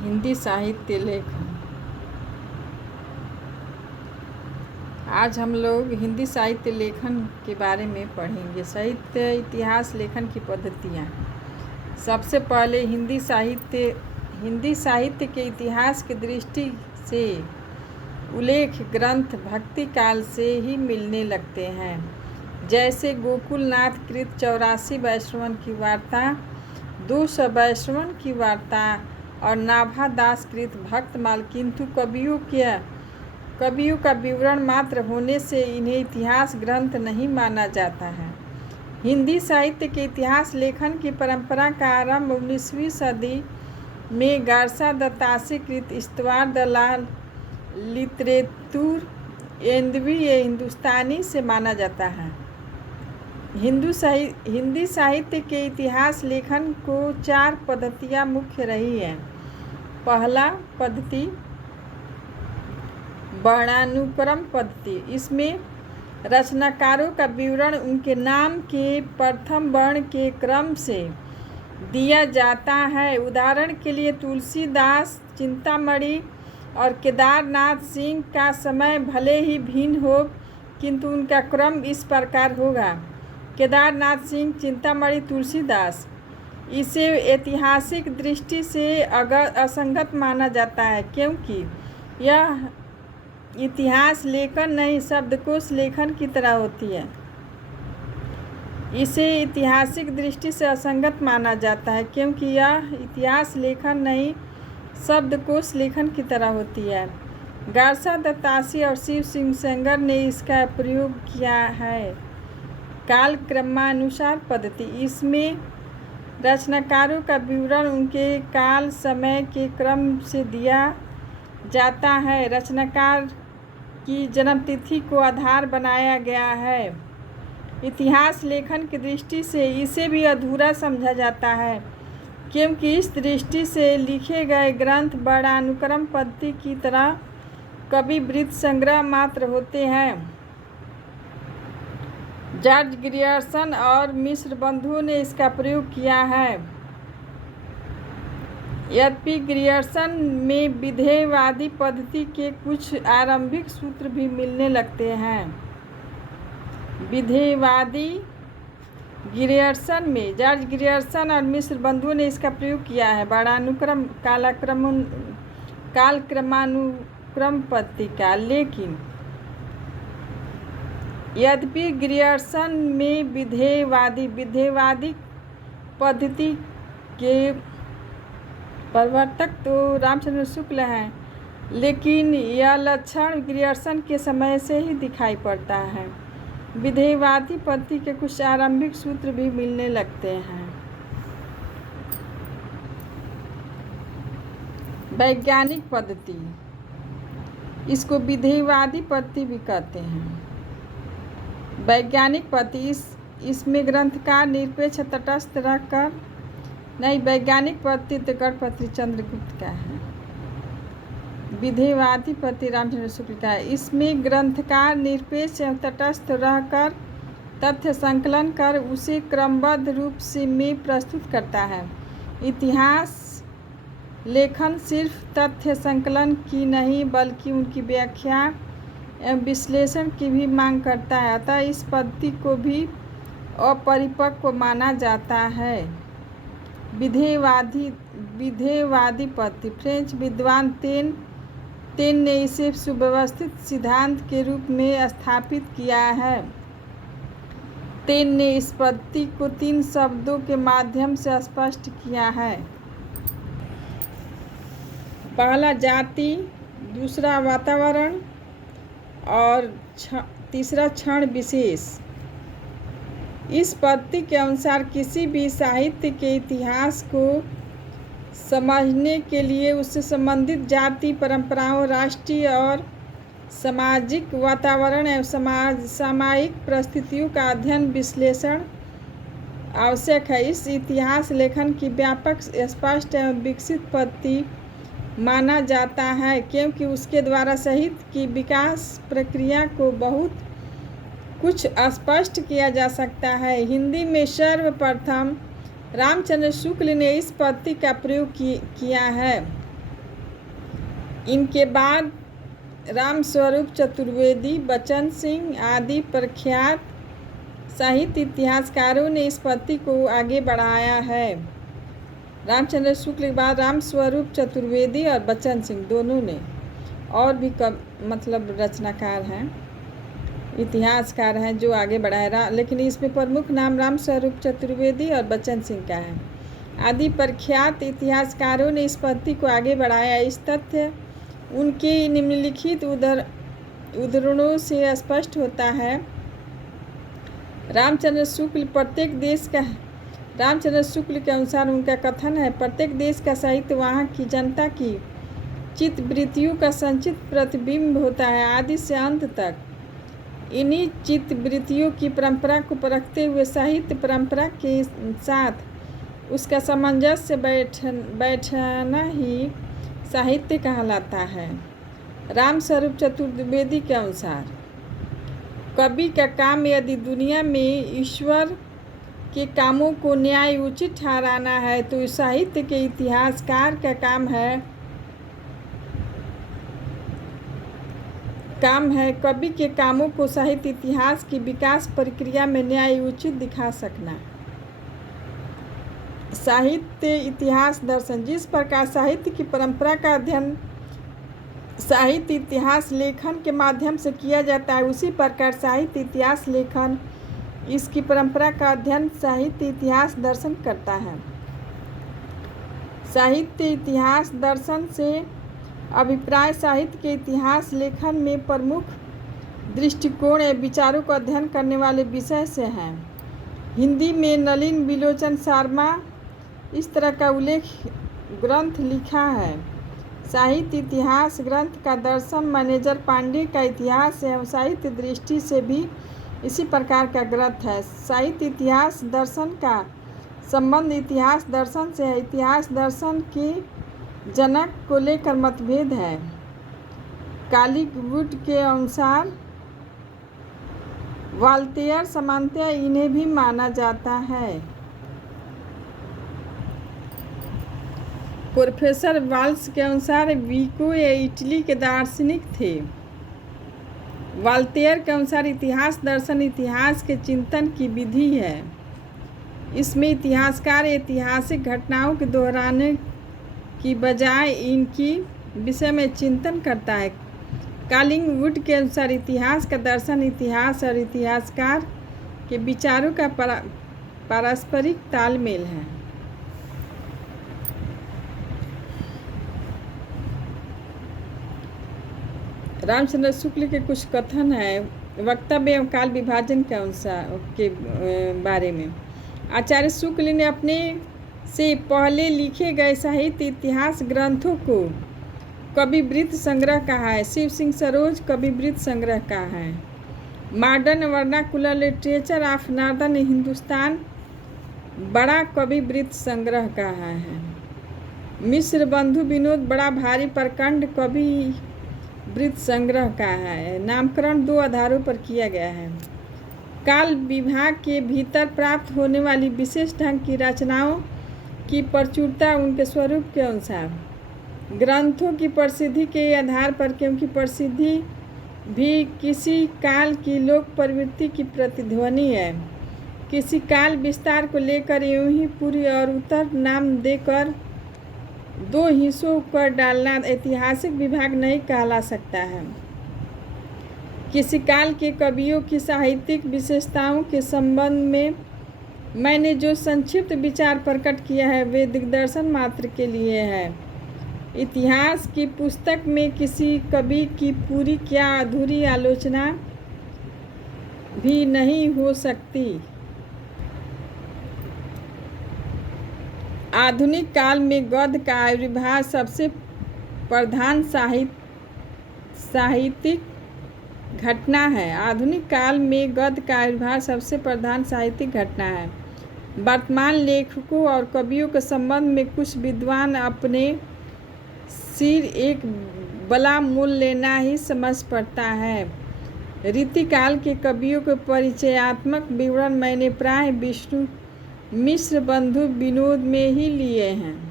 हिंदी साहित्य लेखन। आज हम लोग हिंदी साहित्य लेखन के बारे में पढ़ेंगे। साहित्य इतिहास लेखन की पद्धतियाँ। सबसे पहले हिंदी साहित्य के इतिहास की दृष्टि से उल्लेख ग्रंथ भक्ति काल से ही मिलने लगते हैं, जैसे गोकुलनाथ कृत 84 वैष्णवन की वार्ता, 200 वैष्णवन की वार्ता और नाभादास कृत भक्तमाल। किंतु कवियों का विवरण मात्र होने से इन्हें इतिहास ग्रंथ नहीं माना जाता है। हिंदी साहित्य के इतिहास लेखन की परंपरा का आरंभ 19वीं सदी में गारसा दत्तासी कृत इस्तवार द ला लिटरेतुर एंदवी हिंदुस्तानी से माना जाता है। हिंदी साहित्य के इतिहास लेखन को 4 पद्धतियाँ मुख्य रही हैं। पहला पद्धति वर्णानुक्रम पद्धति। इसमें रचनाकारों का विवरण उनके नाम के प्रथम वर्ण के क्रम से दिया जाता है। उदाहरण के लिए तुलसीदास, चिंतामणि और केदारनाथ सिंह का समय भले ही भिन्न हो, किंतु उनका क्रम इस प्रकार होगा: केदारनाथ सिंह, चिंतामणि, तुलसीदास। इसे ऐतिहासिक दृष्टि से असंगत माना जाता है, क्योंकि यह इतिहास लेखन नहीं शब्दकोश लेखन की तरह होती है। इसे ऐतिहासिक दृष्टि से असंगत माना जाता है, क्योंकि यह इतिहास लेखन नहीं शब्दकोश लेखन की तरह होती है। गारसा दत्तासी और शिव सिंह सेंगर ने इसका प्रयोग किया है। काल क्रमानुसार पद्धति। इसमें रचनाकारों का विवरण उनके काल समय के क्रम से दिया जाता है। रचनाकार की जन्मतिथि को आधार बनाया गया है। इतिहास लेखन की दृष्टि से इसे भी अधूरा समझा जाता है, क्योंकि इस दृष्टि से लिखे गए ग्रंथ वर्णानुक्रम पद्धति की तरह कवि वृत्त संग्रह मात्र होते हैं। जॉर्ज ग्रियर्सन और मिश्र बंधुओं ने इसका प्रयोग किया है। यद्यपि ग्रियर्सन में विधेयवादी पद्धति के कुछ आरंभिक सूत्र भी मिलने लगते हैं। विधेयवादी ग्रियर्सन में जॉर्ज ग्रियर्सन और मिश्र बंधुओं ने इसका प्रयोग किया है। वर्णानुक्रम काल क्रमानुक्रम पद्धति का। लेकिन यद्यपि ग्रियर्सन में विधेयवादी पद्धति के प्रवर्तक तो रामचंद्र शुक्ल हैं, लेकिन यह लक्षण ग्रियर्सन के समय से ही दिखाई पड़ता है। विधेयवादी पद्धति के कुछ आरंभिक सूत्र भी मिलने लगते हैं। वैज्ञानिक पद्धति। इसको विधेयवादी पद्धति भी कहते हैं। वैज्ञानिक पद्धति इसमें ग्रंथकार निरपेक्ष तटस्थ रहकर नहीं। वैज्ञानिक पद्धति तो गणपति चंद्रगुप्त का है। विधेयवादी पद्धति रामचंद्र शुक्ल का है। इसमें ग्रंथकार निरपेक्ष एवं तटस्थ रहकर तथ्य संकलन कर उसे क्रमबद्ध रूप से में प्रस्तुत करता है। इतिहास लेखन सिर्फ तथ्य संकलन की नहीं, बल्कि उनकी व्याख्या एवं विश्लेषण की भी मांग करता है। अतः इस पद्धति को भी अपरिपक्व माना जाता है। विधेयवादी पद्धति। फ्रेंच विद्वान तेन ने इसे सुव्यवस्थित सिद्धांत के रूप में स्थापित किया है। तेन ने इस पद्धति को 3 शब्दों के माध्यम से स्पष्ट किया है। पहला जाति, दूसरा वातावरण और तीसरा क्षण विशेष। इस पद्धति के अनुसार किसी भी साहित्य के इतिहास को समझने के लिए उससे संबंधित जाति परंपराओं, राष्ट्रीय और सामाजिक वातावरण एवं सामायिक परिस्थितियों का अध्ययन विश्लेषण आवश्यक है। इस इतिहास लेखन की व्यापक, स्पष्ट एवं विकसित पद्धति माना जाता है, क्योंकि उसके द्वारा साहित्य की विकास प्रक्रिया को बहुत कुछ स्पष्ट किया जा सकता है। हिंदी में सर्वप्रथम रामचंद्र शुक्ल ने इस पद्धति का प्रयोग किया है। इनके बाद रामस्वरूप चतुर्वेदी, बच्चन सिंह आदि प्रख्यात साहित्य इतिहासकारों ने इस पद्धति को आगे बढ़ाया है। रामचंद्र शुक्ल के बाद रामस्वरूप चतुर्वेदी और बच्चन सिंह दोनों ने, और भी मतलब रचनाकार हैं, इतिहासकार हैं जो आगे बढ़ाया, लेकिन इसमें प्रमुख नाम रामस्वरूप चतुर्वेदी और बच्चन सिंह का है। आदि प्रख्यात इतिहासकारों ने इस पद्धति को आगे बढ़ाया। इस तथ्य उनके निम्नलिखित उद्धरणों से स्पष्ट होता है। रामचंद्र शुक्ल के अनुसार उनका कथन है, प्रत्येक देश का साहित्य वहाँ की जनता की चित्त वृत्तियों का संचित प्रतिबिंब होता है। आदि से अंत तक इन्हीं चित्त वृत्तियों की परंपरा को परखते हुए साहित्य परंपरा के साथ उसका सामंजस्य बैठना ही साहित्य कहलाता है। रामस्वरूप चतुर्वेदी के अनुसार कवि का काम यदि दुनिया में ईश्वर के कामों को न्याय उचित ठहराना है तो साहित्य के इतिहासकार का काम है कवि के कामों को साहित्य इतिहास की विकास प्रक्रिया में न्याय उचित दिखा सकना। साहित्य इतिहास दर्शन, जिस प्रकार साहित्य की परंपरा का अध्ययन साहित्य इतिहास लेखन के माध्यम से किया जाता है, उसी प्रकार साहित्य इतिहास लेखन इसकी परंपरा का अध्ययन साहित्य इतिहास दर्शन करता है। साहित्य इतिहास दर्शन से अभिप्राय साहित्य के इतिहास लेखन में प्रमुख दृष्टिकोण या विचारों का अध्ययन करने वाले विषय से हैं। हिंदी में नलिन बिलोचन शर्मा इस तरह का उल्लेख ग्रंथ लिखा है। साहित्य इतिहास ग्रंथ का दर्शन मैनेजर पांडे का इतिहास एवं साहित्य दृष्टि से भी इसी प्रकार का ग्रंथ है। साहित्य इतिहास दर्शन का संबंध इतिहास दर्शन से है। इतिहास दर्शन के जनक को लेकर मतभेद है। कालिगवुड के अनुसार वाल्तेयर सामान्यतः इन्हें भी माना जाता है। प्रोफेसर वाल्स के अनुसार विको ये इटली के दार्शनिक थे। वाल्तेयर के अनुसार इतिहास दर्शन इतिहास के चिंतन की विधि है। इसमें इतिहासकार ऐतिहासिक घटनाओं के दोहराने की बजाय इनकी विषय में चिंतन करता है। कालिंगवुड के अनुसार इतिहास का दर्शन इतिहास और इतिहासकार के विचारों का पारस्परिक तालमेल है। रामचंद्र शुक्ल के कुछ कथन है वक्तव्य एवं काल विभाजन के अनुसार के बारे में। आचार्य शुक्ल ने अपने से पहले लिखे गए साहित्य इतिहास ग्रंथों को कविवृत्त संग्रह कहा है। शिव सिंह सरोज कविवृत्त संग्रह कहा है। Modern vernacular literature of northern Hindustan बड़ा कविवृत्त संग्रह कहा है। मिश्र बंधु विनोद बड़ा भारी प्रखंड कविवृत्त संग्रह का है। नामकरण 2 आधारों पर किया गया है। काल विभाग के भीतर प्राप्त होने वाली विशेष ढंग की रचनाओं की प्रचुरता उनके स्वरूप के अनुसार ग्रंथों की प्रसिद्धि के आधार पर, क्योंकि प्रसिद्धि भी किसी काल की लोक प्रवृत्ति की प्रतिध्वनि है। किसी काल विस्तार को लेकर यूं ही पूर्व और उत्तर नाम देकर 2 हिस्सों कर डालना ऐतिहासिक विभाग नहीं कहला सकता है। किसी काल के कवियों की साहित्यिक विशेषताओं के संबंध में मैंने जो संक्षिप्त विचार प्रकट किया है वे दिग्दर्शन मात्र के लिए है। इतिहास की पुस्तक में किसी कवि की पूरी क्या अधूरी आलोचना भी नहीं हो सकती। आधुनिक काल में गद्य का आविर्भाव सबसे प्रधान साहित्यिक घटना है। आधुनिक काल में गद्य का आविर्भाव सबसे प्रधान साहित्यिक घटना है। वर्तमान लेखकों और कवियों के संबंध में कुछ विद्वान अपने सिर एक बला मूल लेना ही समझ पड़ता है। रीतिकाल के कवियों के परिचयात्मक विवरण मैंने प्राय मिश्र बंधु विनोद में ही लिए हैं।